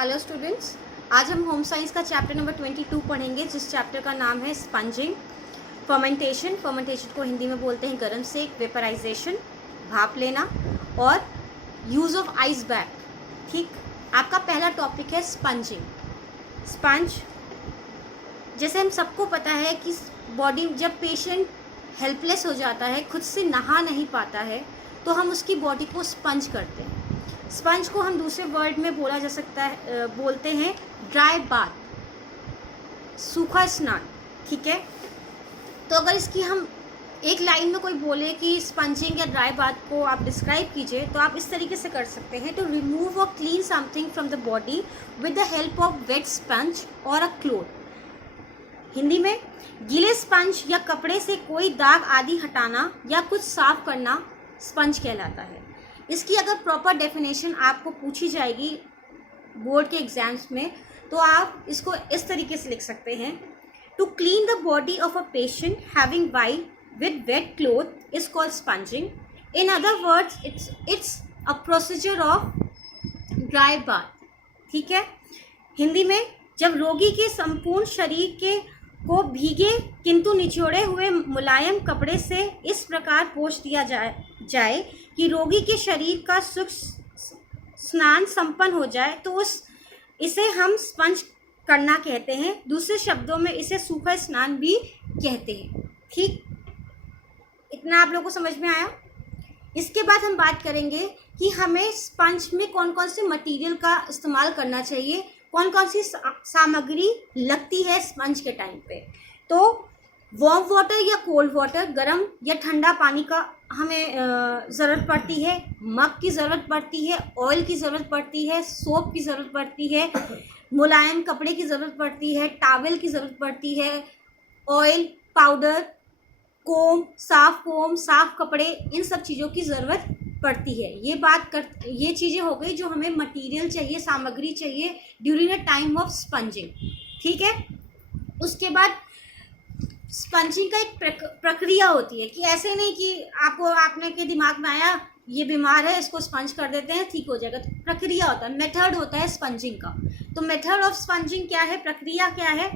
Hello students, आज हम home science का चैप्टर नंबर 22 पढ़ेंगे, जिस चैप्टर का नाम है स्पंजिंग। फर्मेंटेशन को हिंदी में बोलते हैं गरम सेक, वेपराइजेशन भाप लेना, और यूज़ ऑफ आइस बैग। ठीक, आपका पहला टॉपिक है स्पंजिंग। स्पंज, जैसे हम सबको पता है कि बॉडी, जब पेशेंट हेल्पलेस हो जाता है, खुद से नहा नहीं पाता है, तो हम उसकी बॉडी को स्पंज करते हैं। स्पंज को हम दूसरे वर्ड में बोला जा सकता है, बोलते हैं ड्राई बाथ, सूखा स्नान। ठीक है, तो अगर इसकी हम एक लाइन में कोई बोले कि स्पंजिंग या ड्राई बाथ को आप डिस्क्राइब कीजिए, तो आप इस तरीके से कर सकते हैं: टू रिमूव और clean something from the body with the help of wet sponge और अ क्लोथ। हिंदी में गीले स्पंज या कपड़े से कोई दाग आदि हटाना या कुछ साफ करना स्पंज कहलाता है। इसकी अगर प्रॉपर डेफिनेशन आपको पूछी जाएगी बोर्ड के एग्जाम्स में, तो आप इसको इस तरीके से लिख सकते हैं: to clean the body of a patient having wipe with wet cloth is called sponging. In other words it's a procedure of dry bath. ठीक है, हिंदी में जब रोगी के संपूर्ण शरीर को भीगे किंतु निचोड़े हुए मुलायम कपड़े से इस प्रकार पोंछ दिया जाए कि रोगी के शरीर का सूक्ष्म स्नान संपन्न हो जाए, तो इसे हम स्पंज करना कहते हैं। दूसरे शब्दों में इसे सूखा स्नान भी कहते हैं। ठीक, इतना आप लोगों को समझ में आया। इसके बाद हम बात करेंगे कि हमें स्पंज में कौन कौन से मटेरियल का इस्तेमाल करना चाहिए, कौन कौन सी सामग्री लगती है स्पंज के टाइम पे। तो वार्म वाटर या कोल्ड वाटर, गर्म या ठंडा पानी का हमें ज़रूरत पड़ती है, मग की ज़रूरत पड़ती है, ऑयल की ज़रूरत पड़ती है, सोप की ज़रूरत पड़ती है, मुलायम कपड़े की ज़रूरत पड़ती है, टॉवल की ज़रूरत पड़ती है, ऑयल, पाउडर, कोम, साफ कपड़े, इन सब चीज़ों की ज़रूरत पड़ती है। ये चीज़ें हो गई जो हमें मटेरियल चाहिए, सामग्री चाहिए during the time of spongin. ठीक है, उसके बाद स्पंजिंग का एक प्रक्रिया होती है कि ऐसे नहीं कि आपने के दिमाग में आया ये बीमार है, इसको स्पंज कर देते हैं, ठीक हो जाएगा। तो प्रक्रिया होता है, मेथड होता है स्पंजिंग का। तो मेथड ऑफ स्पंजिंग क्या है, प्रक्रिया क्या है?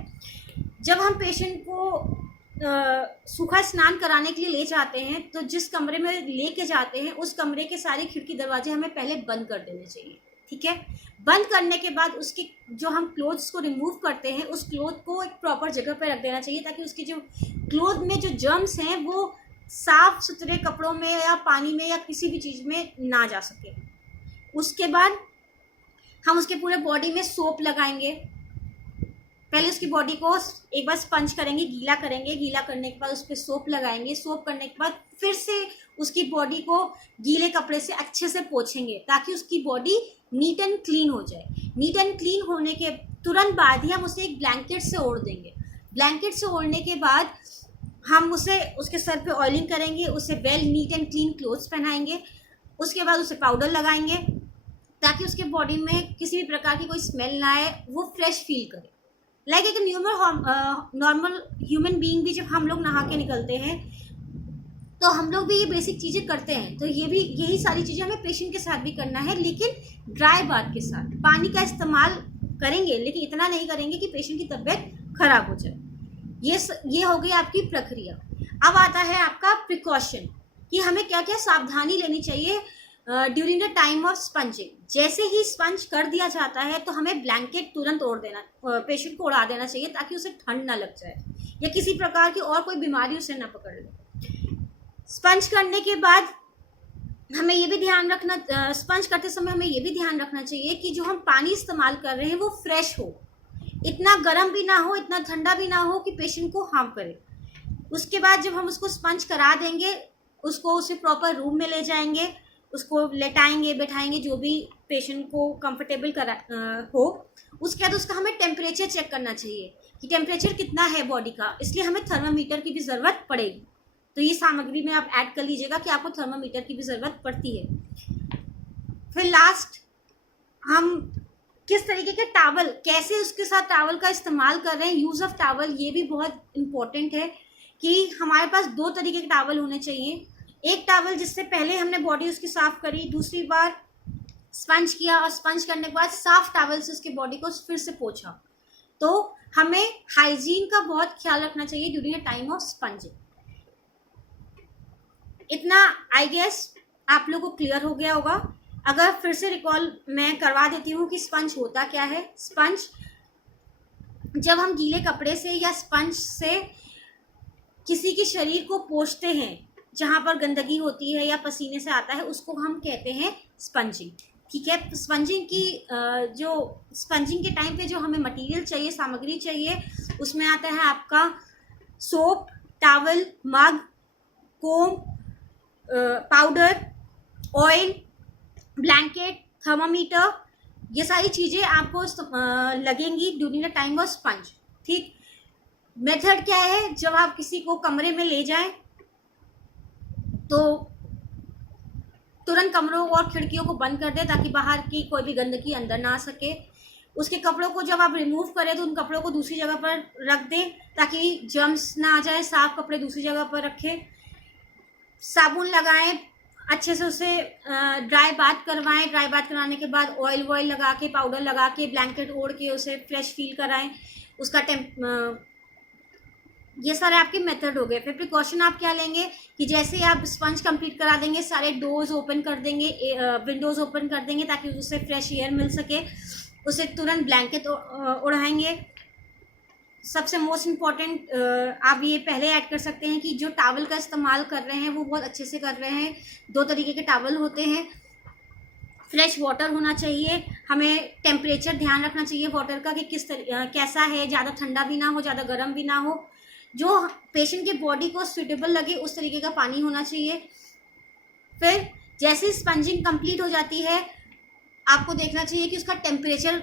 जब हम पेशेंट को सूखा स्नान कराने के लिए ले जाते हैं, तो जिस कमरे में लेके जाते हैं उस कमरे के सारे खिड़की दरवाजे हमें पहले बंद कर देने चाहिए। ठीक है, बंद करने के बाद उसके जो हम क्लोथ्स को रिमूव करते हैं, उस क्लोथ को एक प्रॉपर जगह पर रख देना चाहिए, ताकि उसके जो क्लोथ में जो जर्म्स हैं वो साफ सुथरे कपड़ों में या पानी में या किसी भी चीज़ में ना जा सके। उसके बाद हम उसके पूरे बॉडी में सोप लगाएंगे। पहले उसकी बॉडी को एक बार स्पंज करेंगे, गीला करेंगे, गीला करने के बाद उस पर सोप लगाएंगे, सोप करने के बाद फिर से उसकी बॉडी को गीले कपड़े से अच्छे से पोंछेंगे, ताकि उसकी बॉडी नीट एंड क्लीन हो जाए। नीट एंड क्लीन होने के तुरंत बाद ही हम उसे एक ब्लैंकेट से ओढ़ देंगे। ब्लैंकेट से ओढ़ने के बाद हम उसके सर पे ऑयलिंग करेंगे, उसे well neat and clean clothes पहनाएंगे। उसके बाद उसे पाउडर लगाएंगे, ताकि उसके बॉडी में किसी भी प्रकार की कोई स्मेल ना आए, वो फ्रेश फील करे। लाइक एक नॉर्मल ह्यूमन बीइंग भी जब हम लोग नहा के निकलते हैं, तो हम लोग भी ये बेसिक चीज़ें करते हैं। तो यही सारी चीज़ें हमें पेशेंट के साथ भी करना है, लेकिन ड्राई बाथ के साथ। पानी का इस्तेमाल करेंगे, लेकिन इतना नहीं करेंगे कि पेशेंट की तबीयत खराब हो जाए। ये हो गई आपकी प्रक्रिया। अब आता है आपका प्रिकॉशन, कि हमें क्या क्या सावधानी लेनी चाहिए during the time of spongin. जैसे ही स्पंज कर दिया जाता है, तो हमें ब्लैंकेट तुरंत ओढ़ देना, पेशेंट को ओढ़ा देना चाहिए, ताकि उसे ठंड ना लग जाए या किसी प्रकार की और कोई बीमारी उसे ना पकड़ ले। स्पंज करने के बाद हमें ये भी ध्यान रखना, स्पंज करते समय हमें ये भी ध्यान रखना चाहिए कि जो हम पानी इस्तेमाल कर रहे हैं वो फ्रेश हो, इतना गर्म भी ना हो, इतना ठंडा भी ना हो कि पेशेंट को हार्म करे। उसके बाद जब हम उसको स्पंज करा देंगे, उसे प्रॉपर रूम में ले जाएंगे, उसको लेटाएंगे, बैठाएंगे, जो भी पेशेंट को कंफर्टेबल हो। उसके बाद उसका हमें टेम्परेचर चेक करना चाहिए कि टेम्परेचर कितना है बॉडी का, इसलिए हमें थर्मामीटर की भी ज़रूरत पड़ेगी। तो ये सामग्री में आप ऐड कर लीजिएगा कि आपको थर्मामीटर की भी ज़रूरत पड़ती है। फिर लास्ट, हम किस तरीके के टावल, कैसे उसके साथ टावल का इस्तेमाल कर रहे हैं, यूज़ ऑफ टावल, ये भी बहुत इम्पोर्टेंट है कि हमारे पास 2 तरीके के टावल होने चाहिए। एक टावल जिससे पहले हमने बॉडी उसकी साफ़ करी, दूसरी बार स्पंज किया और स्पंज करने के बाद साफ टॉवल से उसकी बॉडी को फिर से पोंछा। तो हमें हाइजीन का बहुत ख्याल रखना चाहिए during the time of spongin. इतना आई गेस आप लोगों को क्लियर हो गया होगा। अगर फिर से रिकॉल मैं करवा देती हूँ कि स्पंज होता क्या है। स्पंज जब हम गीले कपड़े से या स्पंज से किसी के शरीर को पोंछते हैं जहाँ पर गंदगी होती है या पसीने से आता है, उसको हम कहते हैं स्पंजिंग। ठीक है, स्पंजिंग की जो स्पंजिंग के टाइम पे जो हमें मटेरियल चाहिए, सामग्री चाहिए, उसमें आता है आपका सोप, टॉवल, मग, कोम, पाउडर, ऑयल, ब्लैंकेट, थर्मामीटर, ये सारी चीज़ें आपको लगेंगी during the time of sponge. ठीक, मेथड क्या है, जब आप किसी को कमरे में ले जाएं तो तुरंत कमरों और खिड़कियों को बंद कर दें ताकि बाहर की कोई भी गंदगी अंदर ना आ सके। उसके कपड़ों को जब आप रिमूव करें तो उन कपड़ों को दूसरी जगह पर रख दें ताकि जर्म्स ना आ जाए। साफ कपड़े दूसरी जगह पर रखें। साबुन लगाएं, अच्छे से उसे ड्राई बाथ करवाएं। ड्राई बाथ कराने के बाद ऑयल वॉयल लगा के, पाउडर लगा के, ब्लैंकेट ओढ़ के उसे फ्रेश फील कराएं। उसका ये सारे आपके मेथड हो गए। फिर प्रिकॉशन आप क्या लेंगे कि जैसे आप स्पंज कंप्लीट करा देंगे, सारे डोर्स ओपन कर देंगे, विंडोज़ ओपन कर देंगे ताकि उससे फ्रेश एयर मिल सके। उसे तुरंत ब्लैंकेट उड़ाएंगे। सबसे मोस्ट इम्पॉर्टेंट आप ये पहले ऐड कर सकते हैं कि जो टॉवल का इस्तेमाल कर रहे हैं वो बहुत अच्छे से कर रहे हैं। 2 तरीके के टॉवल होते हैं। फ्रेश वाटर होना चाहिए। हमें टेम्परेचर ध्यान रखना चाहिए वाटर का कि कैसा है, ज़्यादा ठंडा भी ना हो, ज़्यादा गर्म भी ना हो। जो पेशेंट के बॉडी को सूटेबल लगे उस तरीके का पानी होना चाहिए। फिर जैसे स्पंजिंग कंप्लीट हो जाती है, आपको देखना चाहिए कि उसका टेम्परेचर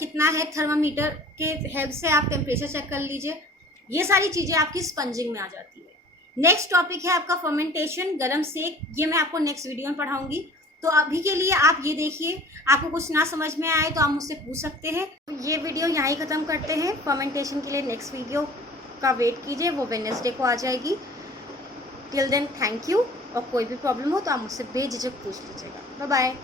कितना है। थर्मामीटर के हेल्प से आप टेम्परेचर चेक कर लीजिए। ये सारी चीज़ें आपकी स्पंजिंग में आ जाती है। नेक्स्ट टॉपिक है आपका फर्मेंटेशन, गरम सेक। ये मैं आपको नेक्स्ट वीडियो में पढ़ाऊंगी। तो अभी के लिए आप ये देखिए। आपको कुछ ना समझ में आए तो आप मुझसे पूछ सकते हैं। ये वीडियो यहाँ ही ख़त्म करते हैं। फर्मेंटेशन के लिए नेक्स्ट वीडियो का वेट कीजिए, वो वेडनेसडे को आ जाएगी। Till then thank you. और कोई भी प्रॉब्लम हो तो आप मुझसे बेझिझक पूछ लीजिएगा। Bye bye.